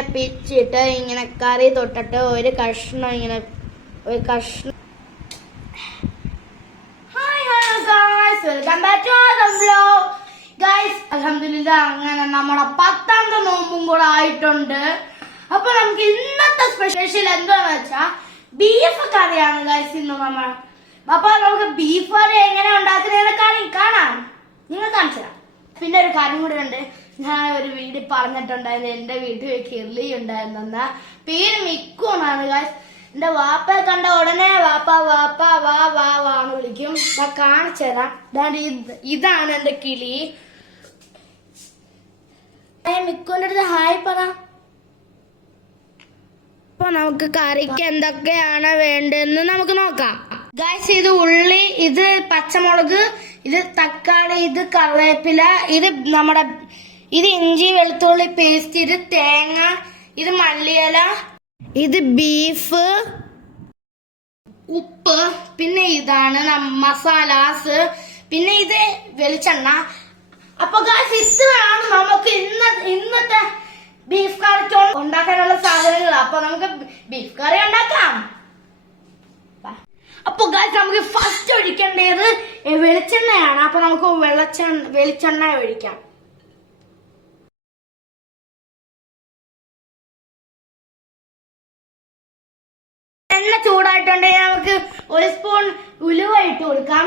ഇങ്ങനെ പിച്ചിട്ട് ഇങ്ങനെ കറി തൊട്ടിട്ട് ഒരു കഷ്ണം ഇങ്ങനെ ഒരു കഷ്ണം. അങ്ങനെ നമ്മുടെ പത്താമത്തെ നോമ്പും കൂടെ ആയിട്ടുണ്ട്. അപ്പൊ നമുക്ക് ഇന്നത്തെ സ്പെഷ്യൽ എന്താന്ന് വെച്ചാ ബീഫ് കറിയാണ് ഗായ്സ് ഇന്ന് നമ്മൾ. അപ്പൊ നമുക്ക് ബീഫ് കറി എങ്ങനെ ഉണ്ടാക്കുന്നതെന്ന് കാണി കാണാം. നിങ്ങൾ കാണിച്ചു പിന്നെ ഒരു കാര്യം കൂടെ ഉണ്ട്. ഞാൻ ഒരു വീട് പറഞ്ഞിട്ടുണ്ടായിരുന്നു എന്റെ വീട്ടിൽ കിർലി ഉണ്ടായിരുന്ന പേര് മിക്കു എന്നാണ് ഗായ്സ് എന്റെ വാപ്പയെ കണ്ട ഉടനെ വാപ്പ വാപ്പ വാ വാ വാന്ന് വിളിക്കും. ഞാൻ കാണിച്ചു തരാം. ഇതാണ് എന്റെ കിളി. മിക്കുവിന്റെ അടുത്ത് ഹായ് പറ. അപ്പൊ നമുക്ക് കറിക്ക് എന്തൊക്കെയാണ് വേണ്ടതെന്ന് നമുക്ക് നോക്കാം. ഗായ്സ് ഇത് ഉള്ളി ഇത് പച്ചമുളക് ഇത് തക്കാളി ഇത് കറിവേപ്പില ഇത് നമ്മുടെ ഇത് ഇഞ്ചി വെളുത്തുള്ളി പേസ്റ്റ് ഇത് തേങ്ങ ഇത് മല്ലിയില ഇത് ബീഫ് ഉപ്പ് പിന്നെ ഇതാണ് മസാലാസ് പിന്നെ ഇത് വെളിച്ചെണ്ണ. അപ്പൊ ഇത്രയാണ് നമുക്ക് ഇന്ന ഇന്നത്തെ ബീഫ് കറിക്ക് ഉണ്ടാക്കാനുള്ള സാധനങ്ങൾ. അപ്പൊ നമുക്ക് ബീഫ് കറി ഉണ്ടാക്കാം. അപ്പൊ നമുക്ക് ഫസ്റ്റ് ഒഴിക്കേണ്ടത് വെളിച്ചെണ്ണയാണ്. അപ്പൊ നമുക്ക് വെളിച്ചെണ്ണ വെളിച്ചെണ്ണ ഒഴിക്കാം. എണ്ണ ചൂടായിട്ടുണ്ടെങ്കിൽ നമുക്ക് ഒരു സ്പൂൺ ഉലുവ ഇട്ട് കൊടുക്കാം.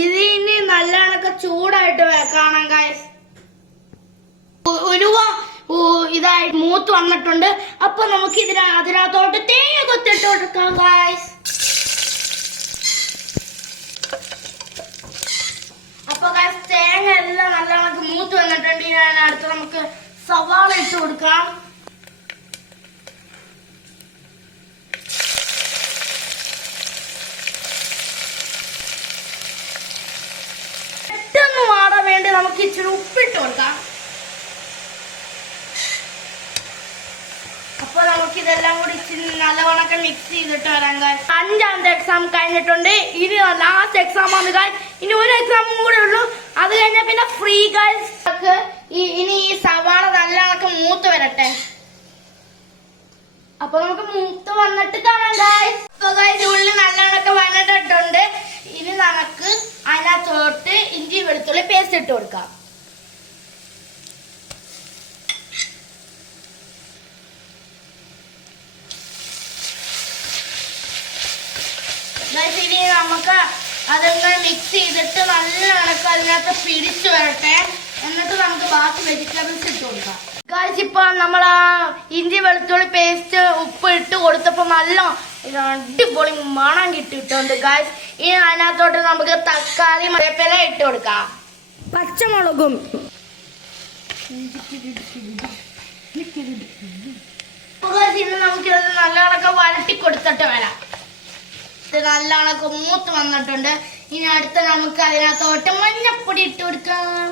ഇത് ഇനി നല്ലോണൊക്കെ ചൂടായിട്ട് കാണാം ഗായ്സ് ഉലുവ ഇതായി മൂത്ത് വന്നിട്ടുണ്ട്. അപ്പൊ നമുക്ക് ഇതിന അതിനകത്തോട്ട് തേങ്ങ കൊത്തിട്ട് കൊടുക്കാം ഗായ്സ് അപ്പൊ ഗായ്സ് തേങ്ങ എല്ലാം നല്ലോണം മൂത്ത് വന്നിട്ടുണ്ട്. ഇനി അതിനടുത്ത് നമുക്ക് സവാള ഇട്ട് കൊടുക്കാം. ഉപ്പിട്ട് കൊടുക്കാം അപ്പൊ നമുക്ക് ഇതെല്ലാം കൂടി നല്ലവണ്ണൊക്കെ മിക്സ് ചെയ്തിട്ട് വരാം കാര്യം അഞ്ചാമത്തെ എക്സാം കഴിഞ്ഞിട്ടുണ്ട്. ഇനി ലാസ്റ്റ് എക്സാം ആണ്. ഇനി ഒരു എക്സാമും കൂടെ ഉള്ളൂ. അത് കഴിഞ്ഞാൽ പിന്നെ ഫ്രീ ഗേൾസ് ഇനി ഈ സവാള നല്ലവണ്ണൊക്കെ മൂത്ത് വരട്ടെ. അപ്പൊ നമുക്ക് മൂത്ത് വന്നിട്ട് കാണാം ഗായ്സ് ഇപ്പൊ ഗായ്സ് ഉള്ളിൽ നല്ലവണ്ണൊക്കെ വന്നിട്ടുണ്ട്. ഇനി നമുക്ക് അതിനകത്തോട്ട് ഇഞ്ചി വെളുത്തുള്ളി പേസ്റ്റ് ഇട്ട് കൊടുക്കാം ഗൈസ് ഇനി നമുക്ക് അതൊന്ന് മിക്സ് ചെയ്തിട്ട് നല്ല കണക്ക് അതിനകത്ത് പിടിച്ചു വരട്ടെ. എന്നിട്ട് നമുക്ക് ബാക്കി വെജിറ്റബിൾസ് ഇട്ട് കൊടുക്കാം. ഗൈസ് ഇപ്പൊ നമ്മൾ ആ ഇഞ്ചി വെളുത്തുള്ളി പേസ്റ്റ് ഉപ്പ് ഇട്ട് കൊടുത്തപ്പോൾ നല്ല അടിപൊളി മണം കിട്ടിയിട്ടുണ്ട് ഗായ്സ് ഇനി അതിനകത്തോട്ട് നമുക്ക് തക്കാളി മരപ്പില ഇട്ട് കൊടുക്കാം. പച്ചമുളകും. നമുക്കിത് നല്ല കണക്ക് വരട്ടി കൊടുത്തിട്ട് വരാം. ഇത് നല്ല കണക്ക് മൂത്ത് വന്നിട്ടുണ്ട്. ഇനി അടുത്ത നമുക്ക് അതിനകത്തോട്ട് മഞ്ഞപ്പൊടി ഇട്ട് കൊടുക്കാം.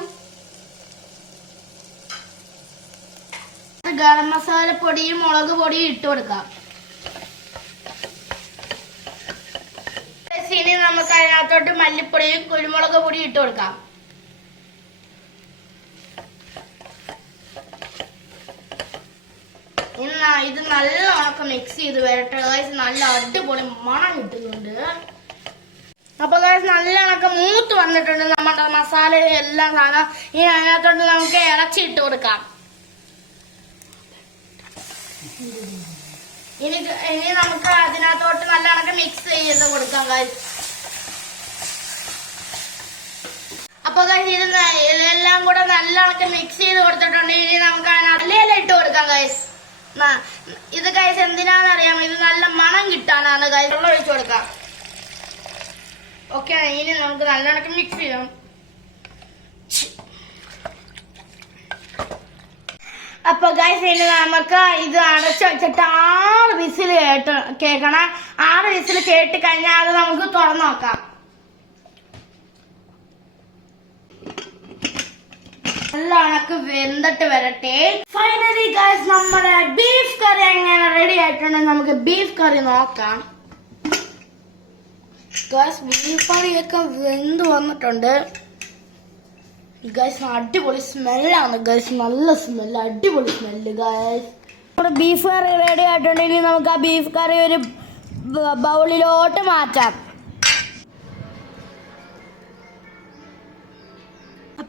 ഗരം മസാല പൊടിയും മുളക് പൊടിയും ഇട്ട് കൊടുക്കാം. ഇനി നമുക്ക് അതിനകത്തോട്ട് മല്ലിപ്പൊടിയും കുരുമുളക് പൊടിയും ഇട്ട് കൊടുക്കാം ഇന്ന് ഇത് നല്ല ഉണക്ക മിക്സ് ചെയ്ത് വരട്ടെ ഗൈസ് നല്ല അടിപൊളി മണം കിട്ടുന്നുണ്ട്. അപ്പൊ ഗൈസ് നല്ല ഉണക്ക മൂത്ത് വന്നിട്ടുണ്ട് നമ്മുടെ മസാല എല്ലാം സാധനം ഇനി അതിനകത്തോട്ട് നമുക്ക് ഇറച്ചി ഇട്ട് കൊടുക്കാം. ഇനി ഇനി നമുക്ക് അതിനകത്തോട്ട് നല്ല കണക്ക് മിക്സ് ചെയ്ത് കൊടുക്കാം ഗൈസ് അപ്പൊ ഇത് എല്ലാം കൂടെ നല്ല കണക്ക് മിക്സ് ചെയ്ത് കൊടുത്തിട്ടുണ്ട്. ഇനി നമുക്ക് അതിനകത്ത് ഇട്ട് കൊടുക്കാം ഗൈസ് ഇത് കൈസ് എന്തിനാന്ന് അറിയാമോ? ഇത് നല്ല മണം കിട്ടാനാണ് കൈസ് വെള്ളം ഒഴിച്ചു കൊടുക്കാം. ഓക്കെ ഇനി നമുക്ക് നല്ല കണക്ക് മിക്സ് ചെയ്യാം അപ്പൊ ഗൈസ് ഇനി നമുക്ക് ഇത് അടച്ചു വെച്ചിട്ട് ആറ് വിസിൽ കേട്ട് കേൾക്കണം. ആറ് വിസിൽ കേട്ട് കഴിഞ്ഞാൽ അത് നമുക്ക് തുറന്നു നോക്കാം. നല്ല ഉണക്ക് വെന്തിട്ട് വരട്ടെ. ഫൈനലി ഗൈസ് നമ്മുടെ ബീഫ് കറി എങ്ങനെ റെഡി ആയിട്ടുണ്ടെങ്കിൽ നമുക്ക് ബീഫ് കറി നോക്കാം. ഗൈസ് ബീഫ് കറിയൊക്കെ വെന്ത് വന്നിട്ടുണ്ട്. ഗൈസ് അടിപൊളി സ്മെല്ലാണ് ഗൈസ് നല്ല സ്മെല്ല് അടിപൊളി സ്മെല്ല് ഗൈസ് നമ്മുടെ ബീഫ് കറി റെഡി ആയിട്ടുണ്ടെങ്കിൽ നമുക്ക് ആ ബീഫ് കറി ഒരു ബൗളിലോട്ട് മാറ്റാം.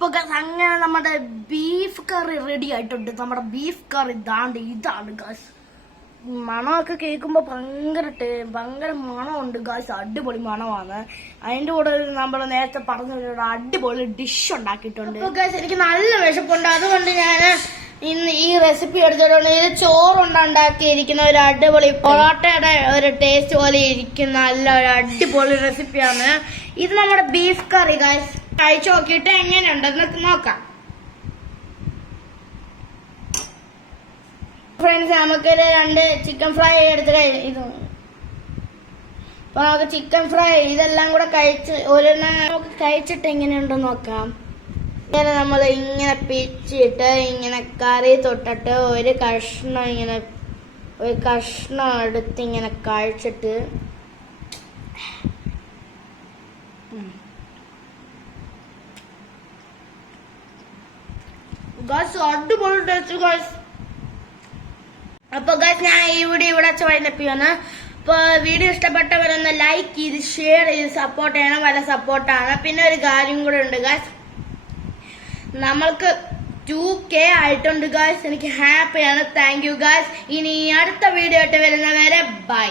Guys, അങ്ങനെ നമ്മുടെ ബീഫ് കറി റെഡി ആയിട്ടുണ്ട്. നമ്മുടെ ബീഫ് കറി ഇതാണ്ട് ഇതാണ് ഗാസ് മണമൊക്കെ കേൾക്കുമ്പോൾ ഭയങ്കര ഭയങ്കര മണമുണ്ട് ഗാസ് അടിപൊളി മണമാണ്. അതിന്റെ കൂടെ നമ്മൾ നേരത്തെ പറഞ്ഞ അടിപൊളി ഡിഷ് ഉണ്ടാക്കിയിട്ടുണ്ട്. ഗാസ് എനിക്ക് നല്ല വിശപ്പുണ്ട്. അതുകൊണ്ട് ഞാൻ ഇന്ന് ഈ റെസിപ്പി എടുത്തിട്ടുണ്ട്. ഇത് ചോറുണ്ട് ഉണ്ടാക്കിയിരിക്കുന്ന ഒരു അടിപൊളി പൊറോട്ടയുടെ ഒരു ടേസ്റ്റ് പോലെ ഇരിക്കുന്ന നല്ല ഒരു അടിപൊളി റെസിപ്പിയാണ് ഇത് നമ്മുടെ ബീഫ് കറി ഗായ്സ് കഴിച്ചു നോക്കിയിട്ട് എങ്ങനെയുണ്ടെന്ന് നോക്കാം. ഫ്രണ്ട്സ് നമുക്കൊരു രണ്ട് ചിക്കൻ ഫ്രൈ എടുത്ത് കഴിഞ്ഞു അപ്പൊ നമുക്ക് ചിക്കൻ ഫ്രൈ ഇതെല്ലാം കൂടെ കഴിച്ച് ഒരെണ്ണം നമുക്ക് കഴിച്ചിട്ട് എങ്ങനെയുണ്ടോ നോക്കാം. ഇങ്ങനെ നമ്മൾ ഇങ്ങനെ പിച്ചിട്ട് ഇങ്ങനെ കറി തൊട്ടിട്ട് ഒരു കഷ്ണം ഇങ്ങനെ ഒരു കഷ്ണം എടുത്ത് ഇങ്ങനെ കഴിച്ചിട്ട് ഗായ്സ് അടിപൊളി ടേസ്റ്റ് ഗസ് അപ്പൊ ഗൈസ് ഞാൻ ഈ വീഡിയോ ഇവിടെ വെച്ച് വൈൻഡപ്പിയാണ് അപ്പൊ വീഡിയോ ഇഷ്ടപ്പെട്ടവരൊന്ന് ലൈക്ക് ചെയ്ത് ഷെയർ ചെയ്ത് സപ്പോർട്ട് ചെയ്യണം. വല്ല സപ്പോർട്ടാണ് പിന്നെ ഒരു കാര്യം കൂടെ ഉണ്ട് ഗസ് നമ്മൾക്ക് ടു കെ ആയിട്ടുണ്ട് ഗസ് എനിക്ക് ഹാപ്പിയാണ് താങ്ക് യു ഗസ് ഇനി അടുത്ത വീഡിയോ ആയിട്ട് വരുന്നവരെ ബൈ